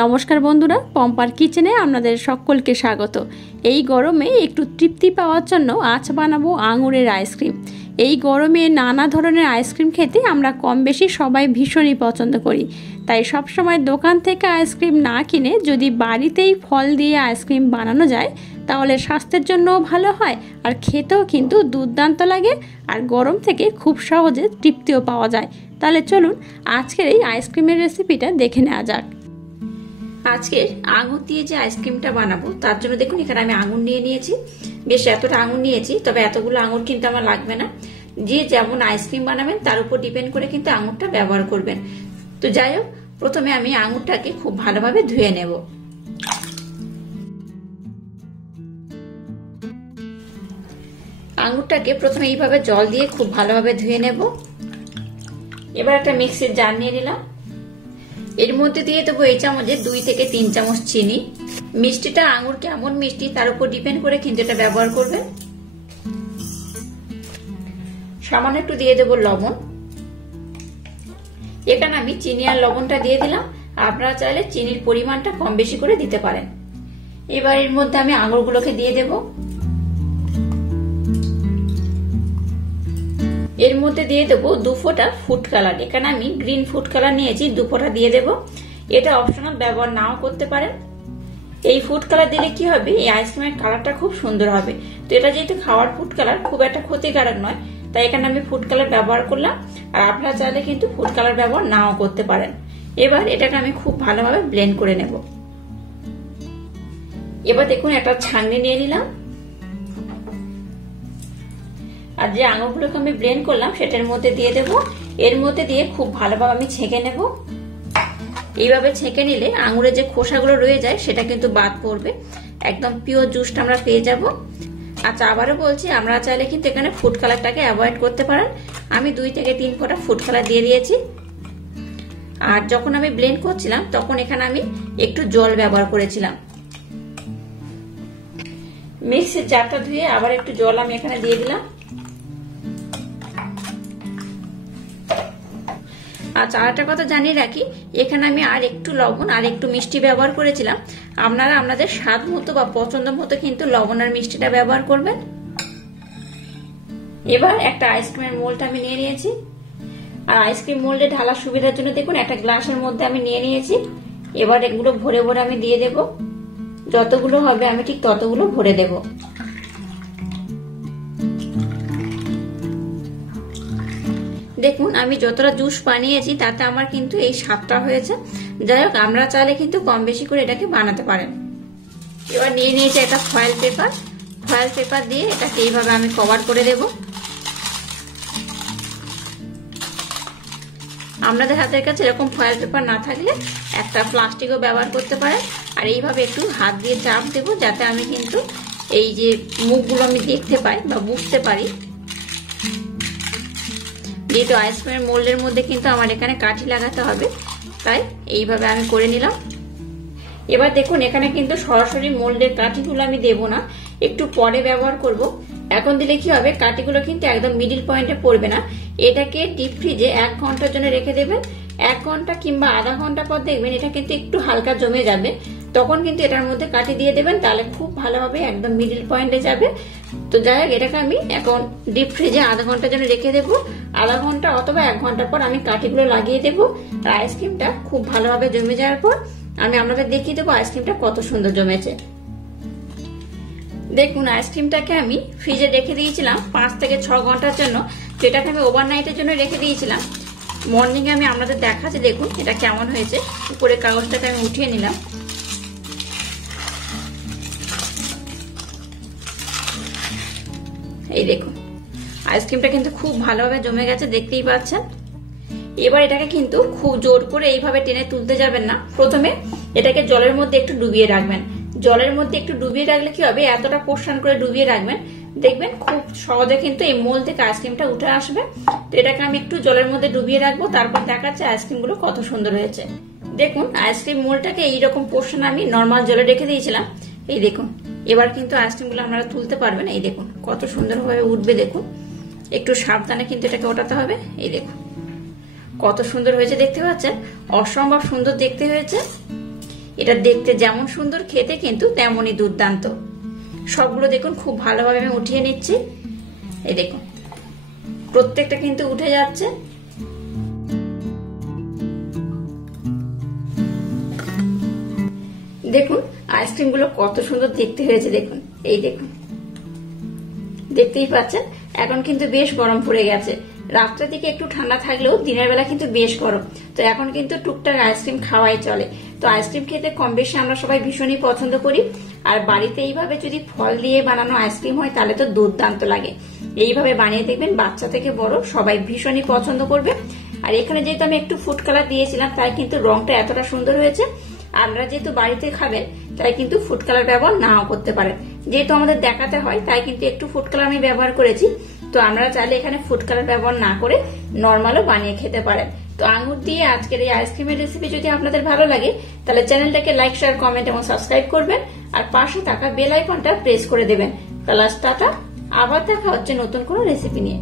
নমস্কার বন্ধুরা, পম্পার কিচেনে আপনাদের সকলকে স্বাগত। এই গরমে একটু তৃপ্তি পাওয়ার জন্য আজ বানাবো আঙুরের আইসক্রিম। এই গরমে নানা ধরনের আইসক্রিম খেতে আমরা কম বেশি সবাই ভীষণই পছন্দ করি। তাই সবসময় দোকান থেকে আইসক্রিম না কিনে যদি বাড়িতেই ফল দিয়ে আইসক্রিম বানানো যায় তাহলে স্বাস্থ্যের জন্যও ভালো হয়, আর খেতেও কিন্তু দুর্দান্ত লাগে, আর গরম থেকে খুব সহজে তৃপ্তিও পাওয়া যায়। তাহলে চলুন আজকের এই আইসক্রিমের রেসিপিটা দেখে নেওয়া যাক। আজকে আঙুর দিয়ে যে আইসক্রিমটা বানাবো তার জন্য দেখুন এখানে আমি আঙুর নিয়ে নিয়েছি। বেশ এতটা আঙুর নিয়েছি, তবে এতগুলো আঙুর কিন্তু আমার লাগবে না। যে যেমন আইসক্রিম বানাবেন তার উপর ডিপেন্ড করে কিন্তু আঙুরটা ব্যবহার করবেন। তো যাই হোক, প্রথমে আমি আঙুরটাকে খুব ভালোভাবে ধুয়ে নেব। আঙুরটাকে প্রথমে এইভাবে জল দিয়ে খুব ভালোভাবে ধুয়ে নেব। এবার একটা মিক্সির জার নিয়ে নিলাম। এর মধ্যে দিয়ে দেবো এই চামচে 2 থেকে 3 চামচ চিনি। মিষ্টিটা আঙুর কেমন মিষ্টি তার উপর ডিপেন্ড করে কিন্তু এটা ব্যবহার করবেন। সামান্য একটু দিয়ে দেবো লবণ। এখানে আমি চিনি আর লবণটা দিয়ে দিলাম, আপনারা চাইলে চিনির পরিমাণটা কম বেশি করে দিতে পারেন। এবার এর মধ্যে আমি আঙুরগুলোকে দিয়ে দেব। এর মধ্যে দিয়ে দেবো 2 ফোঁটা ফুড কালার। এখানে আমি গ্রিন ফুড কালার নিয়েছি, 2 ফোঁটা দিয়ে দেব। এটা অপশনাল, ব্যবহার নাও করতে পারেন। এই ফুড কালার দিলে কি হবে, এই আইসক্রিমের কালারটা খুব সুন্দর হবে। তো এটা যেহেতু খাওয়ার ফুড কালার, খুব একটা ক্ষতিকারক নয়, তাই এখানে আমি ফুড কালার ব্যবহার করলাম। আর আপনারা চাইলে কিন্তু ফুড কালার ব্যবহার নাও করতে পারেন। এবার এটাকে আমি খুব ভালোভাবে ব্লেন্ড করে নেব। এবার দেখুন একটা ছাঁকনি নিয়ে নিলাম, আর যে আঙুরগুলোকে আমি ব্লেন্ড করলাম সেটার মধ্যে দিয়ে দেব। এর মধ্যে দিয়ে খুব ভালোভাবে আমি ছেঁকে নেব। এইভাবে ছেঁকে নিলে আঙুরের যে খোসাগুলো রয়ে যায় সেটা কিন্তু বাদ পড়বে, একদম পিওর জুসটা আমরা পেয়ে যাব। আচ্ছা, আবারও বলছি, আমরা চাইলে কিন্তু এখানে ফুড কালারটাকে অ্যাভয়েড করতে পারেন। আমি 2 থেকে 3 ফোঁটা ফুড কালার দিয়ে দিয়েছি। আর যখন আমি ব্লেন্ড করছিলাম তখন এখানে আমি একটু জল ব্যবহার করেছিলাম। মিক্সির জারটা ধুয়ে আবার একটু জল আমি এখানে দিয়ে দিলাম। আচ্ছা, আরেকটা কথা জানিয়ে রাখি, এখানে আমি আর একটু লবণ আর একটু মিষ্টি ব্যবহার করেছিলাম। আপনারা আপনাদের স্বাদ মতো বা পছন্দ মতো কিন্তু লবণ আর মিষ্টিটা ব্যবহার করবেন। এবার একটা আইসক্রিমের মোল্ড আমি নিয়ে নিয়েছি, আর আইসক্রিম মোল্ডে ঢালার সুবিধার জন্য দেখুন একটা গ্লাসের মধ্যে আমি নিয়ে নিয়েছি। এবার এগুলো ভরে ভরে আমি দিয়ে দেব। যতগুলো হবে আমি ঠিক ততগুলো ভরে দেব। দেখুন আমি যতটা জুস বানিয়েছি তাতে আমার কিন্তু এই স্বাদটা হয়েছে। যাই হোক, আমরা চাইলে কিন্তু কম বেশি করে এটাকে বানাতে পারেন। এবার নিয়ে নিয়েছি একটা ফয়েল পেপার। ফয়েল পেপার দিয়ে এটাকে এইভাবে আমি কভার করে দেব। আপনাদের হাতের কাছে এরকম ফয়েল পেপার না থাকলে একটা প্লাস্টিকও ব্যবহার করতে পারেন। আর এইভাবে একটু হাত দিয়ে চাপ দেব যাতে আমি কিন্তু এই যে মুখগুলো আমি দেখতে পাই বা বুঝতে পারি। যেহেতু আইসক্রিমের মোল্ডের মধ্যে কিন্তু আমার এখানে কাঠি লাগাতে হবে, তাই এইভাবে আমি করে নিলাম। এবার দেখুন এখানে কিন্তু সরাসরি মোল্ডের কাঠিগুলো আমি দেব না, একটু পরে ব্যবহার করব। এখন দিলে কি হবে, কাঠিগুলো কিন্তু একদম মিডিল পয়েন্টে পড়বে না। এটাকে ডিপ ফ্রিজে 1 ঘন্টার জন্য রেখে দেবেন। 1 ঘন্টা কিংবা আধা ঘন্টা পর দেখবেন এটা কিন্তু একটু হালকা জমে যাবে, তখন কিন্তু এটার মধ্যে কাঠি দিয়ে দেবেন, তাহলে খুব ভালোভাবে একদম মিডিল পয়েন্টে যাবে। তো যাই হোক, এটাকে আমি এখন ডিপ ফ্রিজে আধা ঘন্টার জন্য রেখে দেবো। আধা ঘন্টা অথবা 1 ঘন্টা পর আমি কাঠিগুলো লাগিয়ে দেবো। আর আইসক্রিমটা খুব ভালোভাবে জমে যাওয়ার পর আমি আপনাদের দেখিয়ে দেবো আইসক্রিমটা কত সুন্দর জমেছে। দেখুন আইসক্রিমটাকে আমি ফ্রিজে রেখে দিয়েছিলাম 5 থেকে 6 ঘন্টার জন্য, যেটাকে আমি ওভারনাইটের জন্য রেখে দিয়েছিলাম। মর্নিং এ আমি আপনাদের দেখাচ্ছি, দেখুন এটা কেমন হয়েছে। উপরে কাগজটাকে আমি উঠিয়ে নিলাম। এই দেখুন আইসক্রিমটা কিন্তু খুব ভালোভাবে জমে গেছে, দেখতেই পাচ্ছেন। এবার এটাকে কিন্তু খুব জোর করে এইভাবে টেনে তুলতে যাবেন না। প্রথমে এটাকে জলের মধ্যে একটু ডুবিয়ে রাখবেন। জলের মধ্যে একটু ডুবিয়ে রাখলে কি হবে, এতটা পোর্শন করে ডুবিয়ে রাখবেন, দেখবেন খুব সহজে কিন্তু এই মোল্ড থেকে আইসক্রিমটা উঠে আসবে। তো এটাকে আমি একটু জলের মধ্যে ডুবিয়ে রাখবো, তারপর দেখাচ্ছে আইসক্রিমগুলো কত সুন্দর হয়েছে। দেখুন আইসক্রিম মোল্ডটাকে এইরকম পোর্শন আমি নর্মাল জলে রেখে দিয়েছিলাম। এই দেখুন এবার কিন্তু আইসক্রিমগুলো আপনারা তুলতে পারবেন। এই দেখুন কত সুন্দরভাবে উঠবে। দেখুন একটু সাবধানে কিন্তু এটাকে ওঠাতে হবে। এই দেখুন কত সুন্দর হয়েছে, দেখতে পাচ্ছেন, অসম্ভব সুন্দর দেখতে হয়েছে। এটা দেখতে যেমন সুন্দর, খেতে কিন্তু তেমনই দুর্দান্ত। সবগুলো দেখুন খুব ভালোভাবে আমি উঠিয়ে নিচ্ছি। এই দেখুন প্রত্যেকটা কিন্তু উঠে যাচ্ছে। দেখুন আইসক্রিম গুলো কত সুন্দর দেখতে হয়েছে। দেখুন এই দেখুন, দেখতেই পাচ্ছেন এখন কিন্তু বেশ গরম পড়ে গেছে। রাত্রের দিকে একটু ঠান্ডা থাকলেও দিনের বেলা কিন্তু বেশ গরম। তো এখন কিন্তু টুকটাক আইসক্রিম খাওয়াই চলে। তো আইসক্রিম খেতে কম বেশি আমরা সবাই ভীষণই পছন্দ করি। আর বাড়িতে এইভাবে যদি ফল দিয়ে বানানো আইসক্রিম হয় তাহলে তো দুর্দান্ত লাগে। এইভাবে বানিয়ে দেখবেন, বাচ্চা থেকে বড় সবাই ভীষণই পছন্দ করবে। আর এখানে যেহেতু আমি একটু ফুড কালার দিয়েছিলাম তাই কিন্তু রংটা এতটা সুন্দর হয়েছে। আপনারা যেহেতু বাড়িতে খাবেন তাই কিন্তু ফুড কালার ব্যবহার নাও করতে পারেন। যেহেতু আমাদের দেখাতে হয় তাই কিন্তু একটু ফুড কালার আমি ব্যবহার করেছি। তো আপনারা চাইলে এখানে ফুড কালার ব্যবহার না করে নর্মালও বানিয়ে খেতে পারেন। তো আঙ্গুর দিয়ে আজকের এই আইসক্রিমের রেসিপি যদি আপনাদের ভালো লাগে তাহলে চ্যানেলটাকে লাইক, শেয়ার, কমেন্ট এবং সাবস্ক্রাইব করবেন। আর পাশে থাকা বেল আইকনটা প্রেস করে দেবেন। তাহলে টাটা, আবার দেখা হচ্ছে নতুন কোনো রেসিপি নিয়ে।